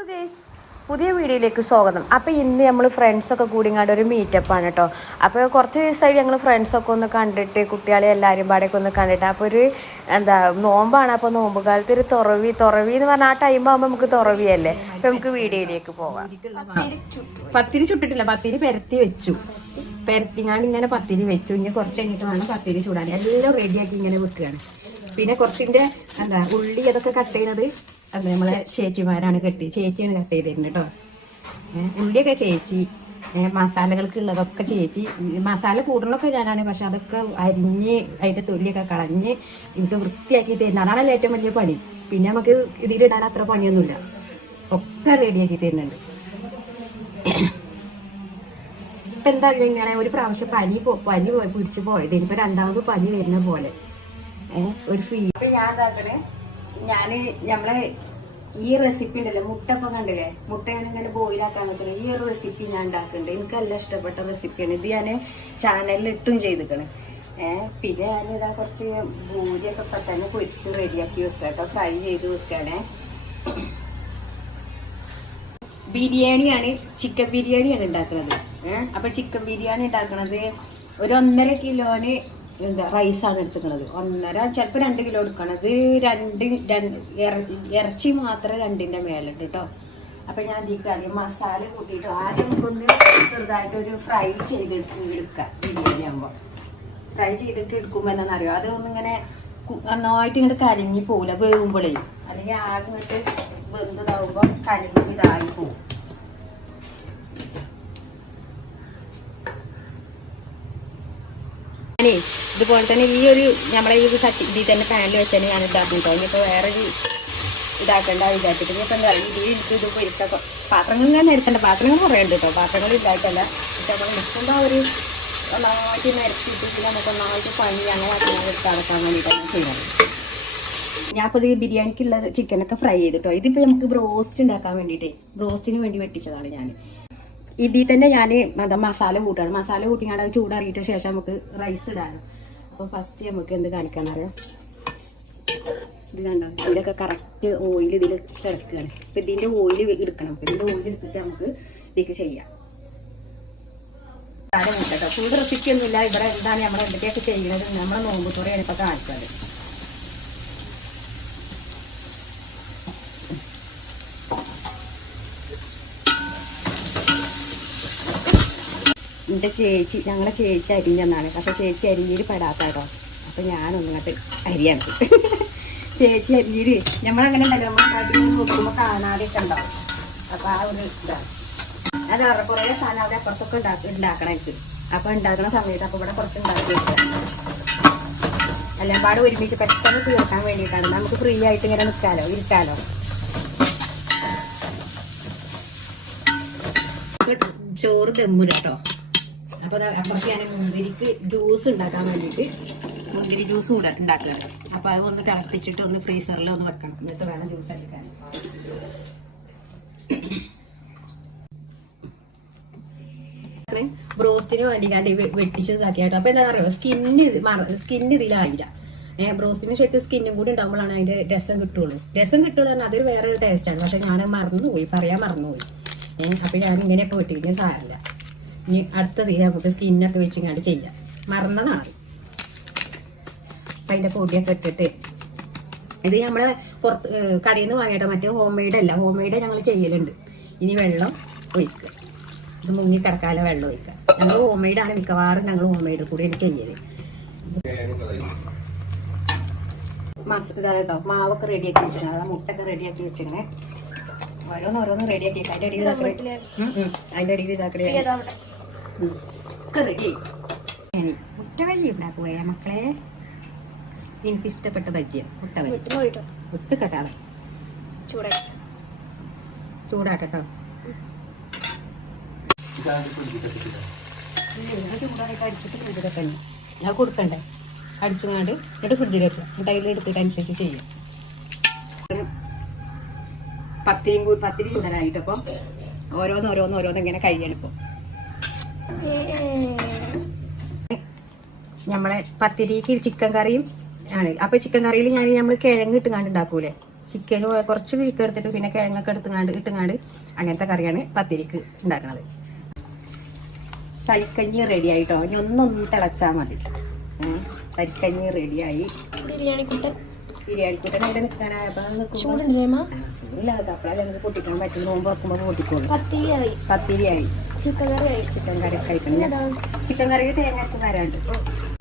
Hello guys പുതിയ വീഡിയോയിലേക്ക് സ്വാഗതം. അപ്പോൾ ഇന്ന് നമ്മൾ ഫ്രണ്ട്സൊക്കെ കൂടിങ്ങാണ്ട് ഒരു മീറ്റപ്പാണ് കേട്ടോ അപ്പോൾ കുറച്ച് ദിവസമായി ഞങ്ങൾ ഫ്രണ്ട്സൊക്കെ ഒന്ന് കണ്ടിട്ട് കുട്ടികളെ എല്ലാവരും പാടെയൊക്കെ ഒന്ന് കണ്ടിട്ട്. അപ്പോൾ ഒരു എന്താ നോമ്പാണ്. അപ്പോൾ നോമ്പ് കാലത്ത് ഒരു തുറവി തുറവി എന്ന് പറഞ്ഞാൽ ആ ടൈം ആകുമ്പോൾ നമുക്ക് തുറവിയല്ലേ? അപ്പോൾ നമുക്ക് വീഡിയോയിലേക്ക് പോവാം. പത്തിരി ചുട്ടിട്ടില്ല. പത്തിരി പെരത്തി വെച്ചു. പെരത്തിങ്ങാണ്ട് ഇങ്ങനെ പത്തിരി വെച്ചു. ഇനി കുറച്ച് കഴിഞ്ഞിട്ട് വേണം പത്തിരി ചൂടാൻ. എല്ലാം റെഡിയാക്കി ഇങ്ങനെ വെക്കുകയാണ്. പിന്നെ കുറച്ചിന്റെ എന്താ ഉള്ളി അതൊക്കെ കട്ട് ചെയ്യുന്നത് എന്താ നമ്മളെ ചേച്ചിമാരാണ് കെട്ടി ചേച്ചിയാണ് കട്ട് ചെയ്തിരുന്നത് കേട്ടോ. ഉള്ളിയൊക്കെ ചേച്ചി മസാലകൾക്ക് മസാലകൾക്കുള്ളതൊക്കെ ചേച്ചി. മസാല കൂടണൊക്കെ ഞാനാണ് പക്ഷെ അതൊക്കെ അരിഞ്ഞ് അതിന്റെ തൊലിയൊക്കെ കളഞ്ഞ് ഇത് വൃത്തിയാക്കി തരുന്നത്. അതാണല്ലോ ഏറ്റവും വലിയ പണി. പിന്നെ നമുക്ക് ഇതിലിടാൻ അത്ര പണിയൊന്നുമില്ല. ഒക്കെ റെഡിയാക്കി തരുന്നുണ്ട്. ഇപ്പൊ എന്താ ഇങ്ങനെ ഒരു പ്രാവശ്യം പനി പനി പോയി പിടിച്ചു പോയത്. ഇനിയിപ്പോ രണ്ടാമത് പനി വരുന്ന പോലെ. ഒരു ഫീ ഞാൻ എന്താക്കണേ? ഞാൻ നമ്മളെ ഈ റെസിപ്പി ഉണ്ടല്ലോ മുട്ട ഇപ്പൊ കണ്ടില്ലേ? മുട്ട ഞാൻ ഇങ്ങനെ ബോയിലാക്കാൻ പറ്റുന്നത് ഈ ഒരു റെസിപ്പി ഞാൻ ഉണ്ടാക്കുന്നുണ്ട് എനിക്ക് നല്ല ഇഷ്ടപ്പെട്ട റെസിപ്പിയാണ് ഇത് ഞാൻ ചാനലിൽ ഇട്ടും ചെയ്തിക്കണ്. ഏഹ് പിന്നെ ഞാൻ ഇതാ കുറച്ച് ഭൂരിയൊക്കെ ഇപ്പൊ പൊരിച്ച് റെഡിയാക്കി വെക്കുക കേട്ടോ ഫ്രൈ ചെയ്ത് വെക്കണേ. ബിരിയാണിയാണ് ചിക്കൻ ബിരിയാണിയാണ് ഉണ്ടാക്കുന്നത് ഏഹ് അപ്പൊ ചിക്കൻ ബിരിയാണി ഉണ്ടാക്കുന്നത് ഒരു ഒന്നര കിലോന് എന്താ റൈസാണ് എടുത്തുക്കുന്നത് ഒന്നര ചിലപ്പോൾ രണ്ട് കിലോ എടുക്കണത് രണ്ട് രണ്ട് ഇറ- ഇറച്ചി മാത്രം രണ്ടിന്റെ മേലുണ്ട് കേട്ടോ അപ്പം ഞാൻ ഇതിക്ക് മസാല കൂട്ടിയിട്ട് ആദ്യം നമുക്കൊന്ന് ചെറുതായിട്ട് ഒരു ഫ്രൈ ചെയ്തിട്ട് എടുക്കുക ബിരിയാണി ആകുമ്പോൾ ഫ്രൈ ചെയ്തിട്ട് എടുക്കുമ്പോൾ എന്താണെന്നറിയോ? അത് ഒന്നിങ്ങനെ കു- നന്നായിട്ട് ഇങ്ങോട്ട് കലങ്ങി പോകില്ല വേവുമ്പോഴേ അല്ലെങ്കിൽ ആകെ വെന്തതാവുമ്പോൾ കലങ്ങി ഇതായി പോകും ഞാനേ ഇതുപോലെ തന്നെ ഈ ഒരു നമ്മളെ ഈ ചട്ടി ഇതിൽ തന്നെ പാനിൽ തന്നെ ഞാൻ ഇതാക്കും കേട്ടോ ഇനിയിപ്പോൾ വേറൊരു ഇതാക്കേണ്ട വിചാരിച്ചിട്ട് ഇനിയിപ്പോൾ എന്താ പറയുക ഇതിൽ എനിക്ക് ഇത് പൊരിക്ക പാത്രങ്ങൾ തന്നെ എടുക്കണ്ട പാത്രങ്ങൾ കുറേ ഉണ്ട് കേട്ടോ പാത്രങ്ങൾ ഇതാക്കല്ല നമ്മൾ നിൽക്കുമ്പോൾ ഒരു ഒന്നാമത്തെ നിരത്തിയിട്ട് പിന്നെ നമുക്ക് ഒന്നാമത്തെ പണി അങ്ങനെ എടുത്ത് അടക്കാൻ വേണ്ടിയിട്ടാണ് ചെയ്യുന്നത്. ഞാൻ ഇപ്പോൾ ഇത് ബിരിയാണിക്കുള്ളത് ചിക്കനൊക്കെ ഫ്രൈ ചെയ്തിട്ടോ. ഇതിപ്പോൾ നമുക്ക് ബ്രോസ്റ്റ് ഉണ്ടാക്കാൻ വേണ്ടിയിട്ടേ ബ്രോസ്റ്റിന് വേണ്ടി വെട്ടിച്ചതാണ് ഞാൻ ഇതിൽ തന്നെ ഞാൻ മസാല കൂട്ടാണ്. മസാല കൂട്ടിയാണ് അത് ചൂടറിയിട്ട ശേഷം നമുക്ക് റൈസ് ഇടാനും. അപ്പോൾ ഫസ്റ്റ് നമുക്ക് എന്ത് കാണിക്കാന്നറിയാം? ഇത് കണ്ടോ ഇതിലൊക്കെ കറക്റ്റ് ഓയിൽ ഇതിൽ കിടക്കുകയാണ് അപ്പം ഇതിന്റെ ഓയിൽ എടുക്കണം. അപ്പം ഇതിന്റെ ഓയിൽ എടുത്തിട്ട് നമുക്ക് ഇതിലേക്ക് ചെയ്യാം. താരം കേട്ടോ ഫുഡ് റെസിപ്പി ഒന്നുമില്ല. ഇവിടെ എന്താണ് നമ്മൾ എന്തൊക്കെയൊക്കെ ചെയ്യുന്നത് നമ്മളെ നോമ്പുത്തുറയാണ് ഇപ്പോൾ കാണിച്ചത്. എന്റെ ചേച്ചി ഞങ്ങളെ ചേച്ചി അരിഞ്ഞെന്നാണ് പക്ഷെ ചേച്ചി അരിഞ്ഞീര് പെടാത്ത കേട്ടോ അപ്പൊ ഞാനൊന്നിങ്ങോട്ട് അരിയാണ്. ചേച്ചി അരിഞ്ഞീര് നമ്മളങ്ങനെ ഉണ്ടല്ലോ നമ്മൾ നാട്ടിൽ നോക്കുമ്പോൾ കാണാതെയൊക്കെ ഉണ്ടാവും. അപ്പൊ ആ ഒരു ഇതാണ്. ഞാൻ അവരുടെ കുറേ സാധനം അവിടെ അപ്പുറത്തൊക്കെ ഉണ്ടാക്കി ഉണ്ടാക്കണം എനിക്ക് അപ്പൊ ഉണ്ടാക്കുന്ന സമയത്ത് അപ്പൊ ഇവിടെ കുറച്ച് ഉണ്ടാക്കി എല്ലാം പാടെ ഒരുമിച്ച് പെട്ടെന്ന് തീർക്കാൻ വേണ്ടിയിട്ടാണ്. നമുക്ക് ഫ്രീ ആയിട്ട് ഇങ്ങനെ നിൽക്കാലോ ഇരിക്കാലോ. ചോറ് കേട്ടോ അപ്പൊ ദാ അപ്പുറത്ത് ഞാൻ മുന്തിരിക്ക് ജ്യൂസ് ഉണ്ടാക്കാൻ വേണ്ടിയിട്ട് മുന്തിരി ജ്യൂസ് കൂടെ ഉണ്ടാക്കുകയാണ്. അപ്പൊ അത് ഒന്ന് തിളപ്പിച്ചിട്ട് ഒന്ന് ഫ്രീസറിൽ ഒന്ന് വെക്കണം. എന്നിട്ട് വേണം ജ്യൂസ് എടുക്കാൻ ബ്രോസ്റ്റിന് വേണ്ടിക്കാണ്ട് വെട്ടിച്ചതാക്കിയാട്ടോ അപ്പൊ എന്താ പറയുക സ്കിന്ന് സ്കിന്ന് ഇതിലായില്ല. ഏഹ് ബ്രോസ്റ്റിന് ശരിക്കും സ്കിന്നും കൂടി ഉണ്ടാകുമ്പോഴാണ് അതിന്റെ രസം കിട്ടുള്ളൂ. രസം കിട്ടുള്ളൂ പറഞ്ഞാൽ അതൊരു വേറൊരു ടേസ്റ്റാണ് പക്ഷെ ഞാൻ മറന്നുപോയി. പറയാൻ മറന്നുപോയി. ഏഹ് അപ്പൊ ഞാൻ ഇങ്ങനെ ഇങ്ങനെയൊക്കെ വെട്ടിക്കാൻ സാരമില്ല. ഇനി അടുത്ത തീരെ നമുക്ക് സ്കിന്നൊക്കെ വെച്ചിങ്ങാണ്ട് ചെയ്യാം. മറന്നതാണ് അപ്പൊ അതിന്റെ പൊടിയൊക്കെ ഇട്ടിട്ട്. ഇത് നമ്മൾ പുറത്ത് കടയിൽ നിന്ന് വാങ്ങിയിട്ട് മറ്റേ ഹോം മെയ്ഡ് അല്ല ഹോം മെയ്ഡ് ഞങ്ങൾ ചെയ്യലുണ്ട്. ഇനി വെള്ളം ഒഴിക്കുക. ഇത് മുങ്ങി കിടക്കാതെ വെള്ളം ഒഴിക്കുക. ഞങ്ങൾ ഹോം ആണ് മിക്കവാറും ഞങ്ങൾ ഹോം മെയ്ഡ് കൂടിയാണ് ചെയ്യൽ. മസ് ഇതാ കേട്ടോ മാവൊക്കെ റെഡിയാക്കി വെച്ചിരുന്നത് അതാ മുട്ടൊക്കെ റെഡിയാക്കി വെച്ചിരുന്നേ ഓരോന്ന് ഓരോന്ന് റെഡിയാക്കി അതിന്റെ അടിയിൽ ഇതാക്കണേ. അതിന്റെ അടിയിൽ ഇതാക്കണേ. ഒക്കെ റെഡി ആയി. മുട്ട ബജ്ജി ഉണ്ടാക്കുവേ മക്കളെ. എനിക്ക് ഇഷ്ടപ്പെട്ട ബജ്ജിയ മുട്ട ബജ്ജി മുട്ട് കട്ടാതെ ചൂടാട്ടോ അത് കൊടുക്കണ്ടേ? അടിച്ചുങ്ങാണ്ട് എന്നിട്ട് ഫ്രിഡ്ജിൽ വെക്കുക എന്നിട്ട് അതിൽ എടുത്തിട്ട് അനുസരിച്ച് ചെയ്യും. പത്തിരിയും കൂടി പത്തിരി കൂടുതലായിട്ടപ്പം ഓരോന്ന് ഓരോന്ന് ഓരോന്ന് ഇങ്ങനെ കഴിയണിപ്പം നമ്മളെ പത്തിരിക്ക് ചിക്കൻ കറിയും ആണ്. അപ്പൊ ചിക്കൻ കറിയിൽ ഞാൻ നമ്മൾ കിഴങ്ങ് ഇട്ടുകാണ്ട് ഉണ്ടാക്കൂലേ? ചിക്കനും കുറച്ച് വീക്ക് എടുത്തിട്ട് പിന്നെ കിഴങ്ങൊക്കെ എടുത്തുകാണ്ട് ഇട്ടുകാണ്ട് അങ്ങനത്തെ കറിയാണ് പത്തിരിക്ക് ഉണ്ടാക്കുന്നത് തരിക്കഞ്ഞി റെഡി ആയിട്ടോ? ഇനി ഒന്നൊന്ന് തിളച്ചാൽ മതി. തരിക്കഞ്ഞി റെഡിയായി ബിരിയാണി ബിരിയാണിക്കുട്ടൻ ബിരിയാണി കൂട്ടൻ അവിടെ ചൂടില്ലാതെ അപ്പോഴാണ് ഞങ്ങൾക്ക് പൊട്ടിക്കാൻ പറ്റും നോമ്പ് തുറക്കുമ്പോൾ പൊട്ടിക്കോളൂ പത്തിരിയായി. പത്തിരിയായി. ചിക്കൻ കറി ചിക്കൻ കറി കഴിക്കണം ചിക്കൻ കറിക്ക് തേങ്ങ അരച്ച് വരാണ്ട്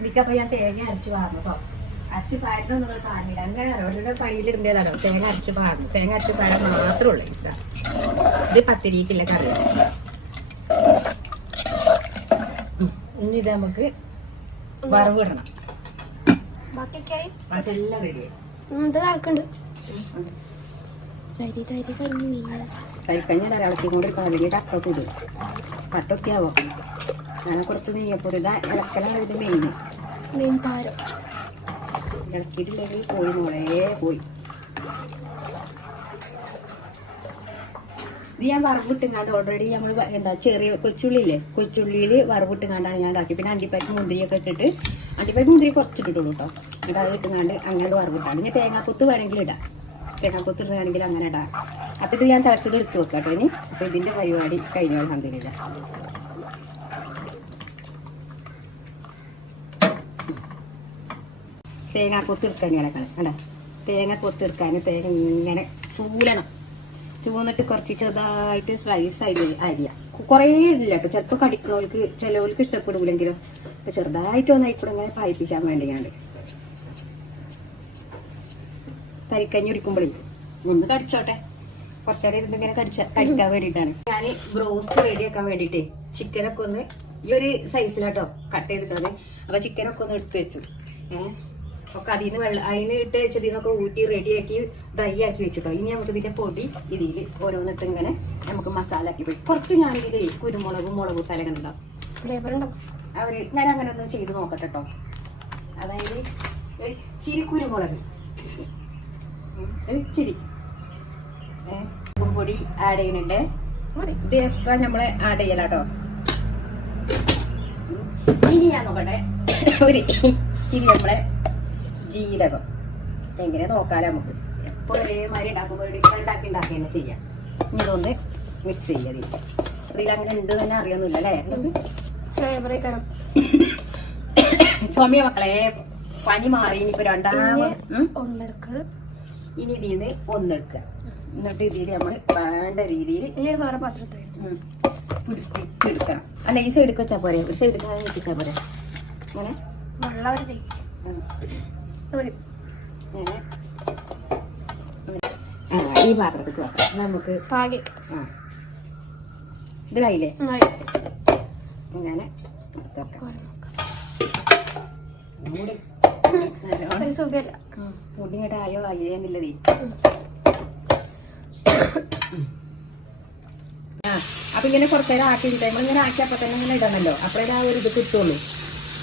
ഇതിക്കപ്പോൾ ഞാൻ തേങ്ങ അരച്ച് കേട്ടോ അരച്ച് പാരണം നിങ്ങൾ കാണില്ല. അങ്ങനെ അവരുടെ പണിയിലിടേണ്ടതാണോ തേങ്ങ അരച്ച് പാർന്നു. തേങ്ങ അരച്ച് പാരാൻ മാത്രമേ ഉള്ളൂ ഇത് പത്തിരിക്കില്ല കറി. ഇനി ഇത് നമുക്ക് വറവിടണം. ബാക്കിയൊക്കെയായി അതെല്ലാം റെഡിയായി ഇത് നടക്കുന്നുണ്ട് തരി തരി കഴിഞ്ഞു കരിക്കഞ്ഞ ഒരാളത്തി കൊണ്ട് അല്ലെങ്കിൽ കട്ടൊക്കെ ഇടും. കട്ടൊക്കെ ആവും അങ്ങനെ കുറച്ച് നെയ്യപ്പൊടി ഇതാ ഇളക്കലാണ് ഇത് മെയിൻ മെയിൻ താരം ഇളക്കിയിട്ടില്ലെങ്കിൽ പോയി മോളേ പോയി. ഇത് ഞാൻ വറവിട്ടുങ്ങാണ്ട് ഓൾറെഡി നമ്മൾ എന്താ ചെറിയ കൊച്ചുള്ളി കൊച്ചുള്ളിയില്ലേ? കൊച്ചുള്ളിയിൽ വറവിട്ടുങ്ങാണ്ടാണ് ഞാൻ ഉണ്ടാക്കി പിന്നെ അണ്ടിപ്പരിപ്പ് മുന്തിരിയൊക്കെ ഇട്ടിട്ട് അണ്ടിപ്പരിപ്പ് മുന്തിരി കുറച്ചിട്ടിട്ടുള്ളൂ കേട്ടോ എന്നിട്ട് അത് ഇട്ടുങ്ങാണ്ട് അങ്ങനെ വറവിട്ടാണ്. ഇനി തേങ്ങാക്കൊത്ത് വേണമെങ്കിൽ ഇടാം. തേങ്ങാക്കൊത്ത് ഇടുകയാണെങ്കിൽ അങ്ങനെ ഇടാം അപ്പം ഇത് ഞാൻ തിളച്ചത് എടുത്ത് വെക്കാട്ടോ കേട്ടോ ഇനി. അപ്പോൾ ഇതിന്റെ പരിപാടി കഴിഞ്ഞ അലഹമില്ല തേങ്ങ കൊത്തെടുക്കാൻ കിടക്കണം അല്ല തേങ്ങ കൊത്തെടുക്കാൻ തേങ്ങ ഇങ്ങനെ ചൂലണം. ചൂന്നിട്ട് കുറച്ച് ചെറുതായിട്ട് സ്ലൈസ് ആയി അരിയ. കുറേ ഇല്ല കേട്ടോ. ചിലപ്പോൾ കടിക്കുന്നവർക്ക് ചിലവർക്ക് ഇഷ്ടപ്പെടില്ലെങ്കിലും ചെറുതായിട്ട് ഒന്ന് ആയിക്കൂടെ ഇങ്ങനെ പായിപ്പിക്കാൻ വേണ്ടിയാണ്ട് തരിക്കഞ്ഞി ഒടിക്കുമ്പോഴേ ഒന്ന് കടിച്ചോട്ടെ. കുറച്ചേരം ഇരുന്ന് ഇങ്ങനെ കടിച്ച കടിക്കാൻ വേണ്ടിയിട്ടാണ്. ഞാൻ ബ്രോസ്റ്റ് റെഡിയാക്കാൻ വേണ്ടിയിട്ടേ ചിക്കനൊക്കെ ഒന്ന് ഈ ഒരു സൈസിലാട്ടോ കട്ട് ചെയ്തിട്ടത് അപ്പൊ ചിക്കനൊക്കെ ഒന്ന് എടുത്ത് വെച്ചു. ഏഹ് ഒക്കെ അതിൽ നിന്ന് വെള്ളം അതിന് ഇട്ട് വെച്ചതിൽ നിന്നൊക്കെ ഊറ്റി റെഡിയാക്കി ഡ്രൈ ആക്കി വെച്ചിട്ടോ. ഇനി നമുക്ക് ഇതിന്റെ പൊടി ഇതിൽ ഓരോന്നിട്ട് ഇങ്ങനെ നമുക്ക് മസാല ആക്കി പോയി കുറച്ച് ഞാൻ ഇതിലേ കുരുമുളകും മുളകും ഉണ്ടാവും അവർ ഞാൻ അങ്ങനെ ഒന്ന് ചെയ്ത് നോക്കട്ടെ കേട്ടോ അതായത് ഇച്ചിരി ചിരി കുരുമുളക്. ഉം, ഒരു ചിരി ഏ, ഉപ്പും പൊടി ആഡ് ചെയ്യുന്നുണ്ട്. ഇത് എക്സ്ട്രാ നമ്മൾ ആഡ് ചെയ്യല കേട്ടോ ഇനി ഞാൻ നോക്കട്ടെ. ഒരു ഇച്ചിരി നമ്മളെ ജീരകം. എങ്ങനെ നോക്കാലോ നമുക്ക്. എപ്പോ ഒരേമാതിരി ഉണ്ടാക്കുമ്പോൾ ഉണ്ടാക്കി ഉണ്ടാക്കി തന്നെ ചെയ്യാം. ഇനി അതുകൊണ്ട് മിക്സ് ചെയ്യാതി ഇതിൽ അങ്ങനെ ഉണ്ട് തന്നെ അറിയൊന്നുമില്ല അല്ലേ? ചോമിയ മക്കളെ പനി മാറി ഇനിയിപ്പോ രണ്ടാമത്. ഒന്നെടുക്ക്. ഇനി ഇതിൽ നിന്ന് ഒന്നെടുക്കുക. എന്നിട്ട് ഇതിൽ നമ്മൾ വേണ്ട രീതിയിൽ വേറെ പാത്രത്തിൽ എടുക്കണം. അല്ല ഈ സൈഡ് വെച്ചാൽ പോരെ? ഒരു വെച്ചാൽ പോരെ? അങ്ങനെ സൈഡ് എടുക്കാൻ ഉം. മതി. അങ്ങനെ ഈ പാത്രത്തിൽ വെക്കാം. നമുക്ക് പാകെ. ആ. ഇതിലായില്ലേ? അങ്ങനെ നോക്കാം. ഒരു സുഖമില്ല ആയോ ആയില്ലേ എന്നുള്ളതേ. അപ്പൊ ഇങ്ങനെ കുറച്ച് നേരം ആക്കി നമ്മൾ ഇങ്ങനെ ആക്കി അപ്പൊ തന്നെ ഇങ്ങനെ ഇടണല്ലോ. അപ്പോഴേ ആ ഒരു ഇത് കിട്ടുള്ളൂ.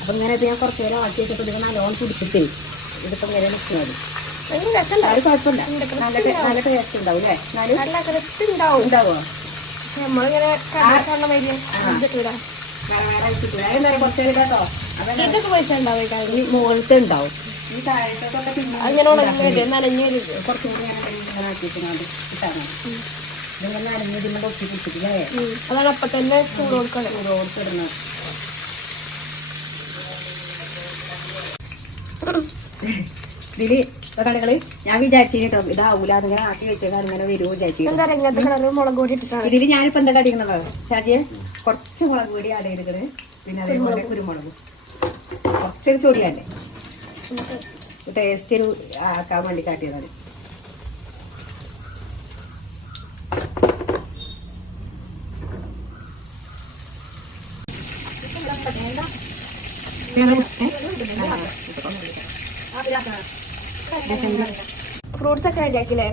അപ്പൊ ഇങ്ങനെ ഇത് ഞാൻ കുറച്ച് നേരം ആക്കി വെച്ചപ്പോൾ ഇതിങ്ങനെ നല്ലോണം പിടിച്ചിട്ടേ ഇതിപ്പോ ഇങ്ങനെ നിൽക്കുന്നത് ഒരു കുഴപ്പമില്ല. നല്ല നല്ല ടേസ്റ്റ് ഉണ്ടാവും അല്ലേ? നല്ല കറക്റ്റ് ഉണ്ടാവും. ഉണ്ടാവോ? പക്ഷെ നമ്മളിങ്ങനെ കണ്ടാൽ മതി കിട്ടൂല. വേറെ വേറെ കിട്ടില്ല എന്തായാലും കുറച്ച് നേരം കേട്ടോ ഇതൊക്കെ പൈസ ഉണ്ടാവും. മുകളിലത്തെ ഉണ്ടാവും അങ്ങനെ ഉണങ്ങി വരും നനഞ്ഞു വരും. കുറച്ചും കൂടി ഞാൻ ഇങ്ങനെ അതാണ് അപ്പൊ തന്നെ ചൂട് കൊടുക്കണം ഇതിൽ കടകൾ? വിചാരിച്ചു കേട്ടോ ഇതാവൂല അതിങ്ങനെ ആക്കി വെച്ചാൽ അങ്ങനെ വരുമോ വിചാരിച്ചു മുളക് പൊടി ഇതിൽ ഞാനിപ്പോ എന്താ കടിക്കണത് ചാച്ചിയെ കുറച്ച് മുളക് പൊടി ആഡ് ചെയ്തിട്ട് പിന്നെ അതേപോലെ കുരുമുളക്. കുറച്ചൊരു ചൂടിയല്ലേ ടേസ്റ്റ് ഒരു ആക്കാൻ വേണ്ടി കാട്ടിയതാണ്. ഫ്രൂട്ട്സ് ഒക്കെ റെഡിയാക്കില്ലേ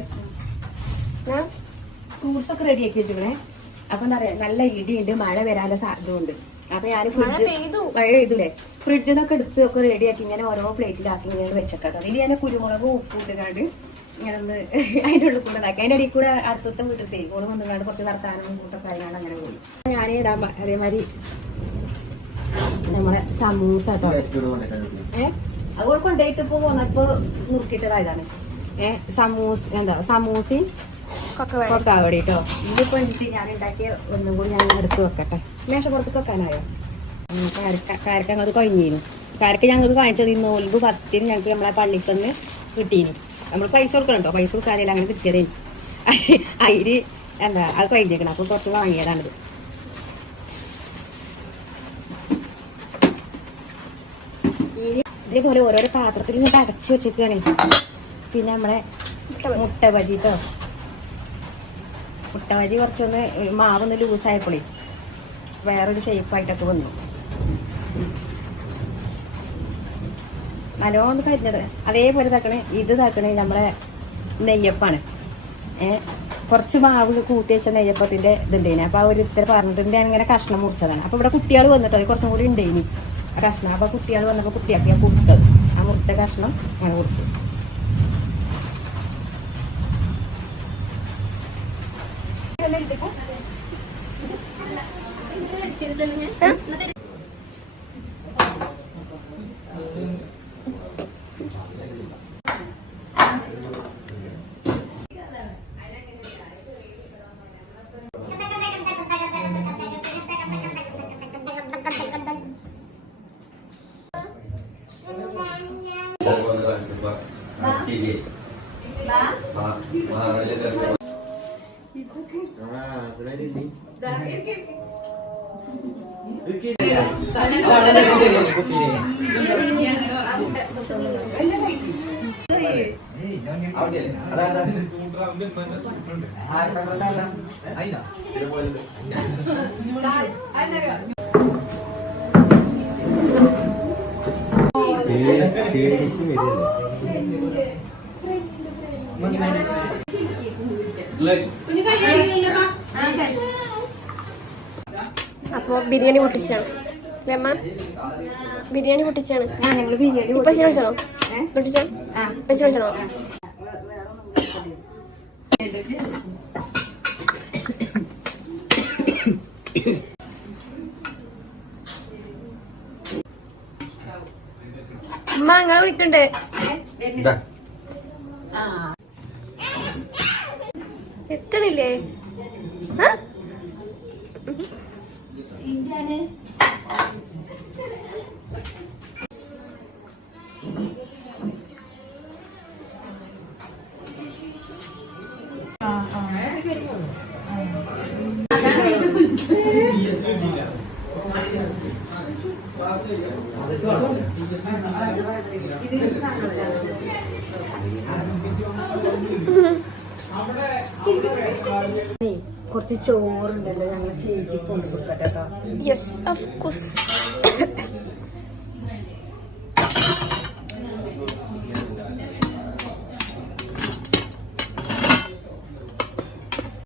ഫ്രൂട്ട്സ് ഒക്കെ റെഡിയാക്കി വെച്ചിക്കണേ അപ്പൊ എന്താ പറയാ നല്ല ഇടിയുണ്ട് മഴ വരാനുള്ള സാധ്യതയുണ്ട്. അപ്പൊ ഞാൻ മഴ പെയ്തു. മഴ പെയ്തില്ലേ? ഫ്രിഡ്ജിൽ നിന്നൊക്കെ എടുത്ത് ഒക്കെ റെഡിയാക്കി ഇങ്ങനെ ഓരോ പ്ലേറ്റിലാക്കി ഇങ്ങനെ വെച്ചേക്കാട്ടോ. അതിൽ ഞാൻ കുരുമുളക് ഉപ്പ് ഇട്ടുകാണ്ട് ഇങ്ങനെ ഒന്ന് അതിന്റെ ഉള്ളിൽ കൂടെ ഇതാക്കി അതിന്റെ ഇടയിൽ കൂടെ അടുത്തത്തെ വീട്ടിൽ ഓൾ വന്നുകൊണ്ട് കുറച്ച് വർത്താനം കൂട്ടൊക്കെ അറിയാണ് അങ്ങനെ പോയി. ഞാൻ ഇതാ അതേമാതിരി നമ്മളെ സമൂസ കേട്ടോ ഏഹ് അതുകൊണ്ട് കൊണ്ടുപോയിട്ട് ഇപ്പൊ പോന്നപ്പോ നുറുക്കിയിട്ടതായതാണ് ഏഹ് സമൂസ എന്താ സമൂസയും കൊക്കാവടി കേട്ടോ ഞാൻ ഉണ്ടാക്കിയ ഒന്നും കൂടി ഞാൻ എടുത്ത് വെക്കട്ടെ. മേശപ്പുറത്ത് വെക്കാനായോ? ഉം, കാരക്ക കാരക്ക ഞങ്ങൾക്ക് കഴിഞ്ഞിരുന്നു. കാരക്ക ഞങ്ങൾക്ക് കാണിച്ചത് ഇന്ന് നോൽബ് ഫസ്റ്റ് ഞങ്ങൾക്ക് നമ്മളെ പള്ളിക്കൊന്ന് കിട്ടീന്. നമ്മൾ പൈസ കൊടുക്കണം കേട്ടോ പൈസ കൊടുക്കാനില്ല അങ്ങനെ കിട്ടിയതേ? അതിന് എന്താ അത് കഴിഞ്ഞേക്കണം അപ്പോൾ കുറച്ച് വാങ്ങിയതാണിത് ഈ ഇതേപോലെ ഓരോരോ പാത്രത്തിൽ ഇങ്ങോട്ട് അടച്ചു വെച്ചിട്ടാണ് പിന്നെ നമ്മളെ മുട്ട ബജി കേട്ടോ മുട്ട ബജി കുറച്ചൊന്ന് മാവൊന്ന് ലൂസായപ്പോഴേ വേറൊരു ഷേപ്പായിട്ടൊക്കെ വന്നു. നല്ലോണം കഴിഞ്ഞത് അതേപോലെ തക്കണേ ഇത് തക്കണേ നമ്മളെ നെയ്യപ്പാണ്. ഏ കുറച്ച് മാവ് കൂട്ടി വെച്ച നെയ്യപ്പത്തിന്റെ ഇതുണ്ടേനെ. അപ്പോൾ അവർ ഇത്ര പറഞ്ഞിട്ടുണ്ട് ഞാൻ ഇങ്ങനെ കഷ്ണം മുറിച്ചതാണ്. അപ്പൊ ഇവിടെ കുട്ടികൾ വന്നിട്ടത് കുറച്ചും കൂടി ഉണ്ടേനി ആ കഷ്ണം. അപ്പൊ കുട്ടികൾ വന്നപ്പോ കുട്ടിയാക്കി ഞാൻ കൊടുത്തത്. ആ മുറിച്ച കഷ്ണം അങ്ങനെ കൊടുത്തു. അപ്പൊ ബിരിയാണി പൊട്ടിച്ചാണ് അമ്മ ബിരിയാണി പൊട്ടിച്ചാണ് ഞങ്ങൾ ബിരിയാണി പൊട്ടിച്ചാണ്. ശരി വിളിച്ചണോ പൊട്ടിച്ചോ. പൈസ വിളിച്ചണോ അമ്മ നിങ്ങളെ വിളിക്കണ്ട്. എത്തണില്ലേ? ആ? കുറച്ച് ചോറുണ്ടല്ലോ ഞങ്ങൾ ചേച്ചി കൊണ്ടു കൊടുക്കട്ടെ കേട്ടോ യെസ് ഓഫ് കോഴ്സ്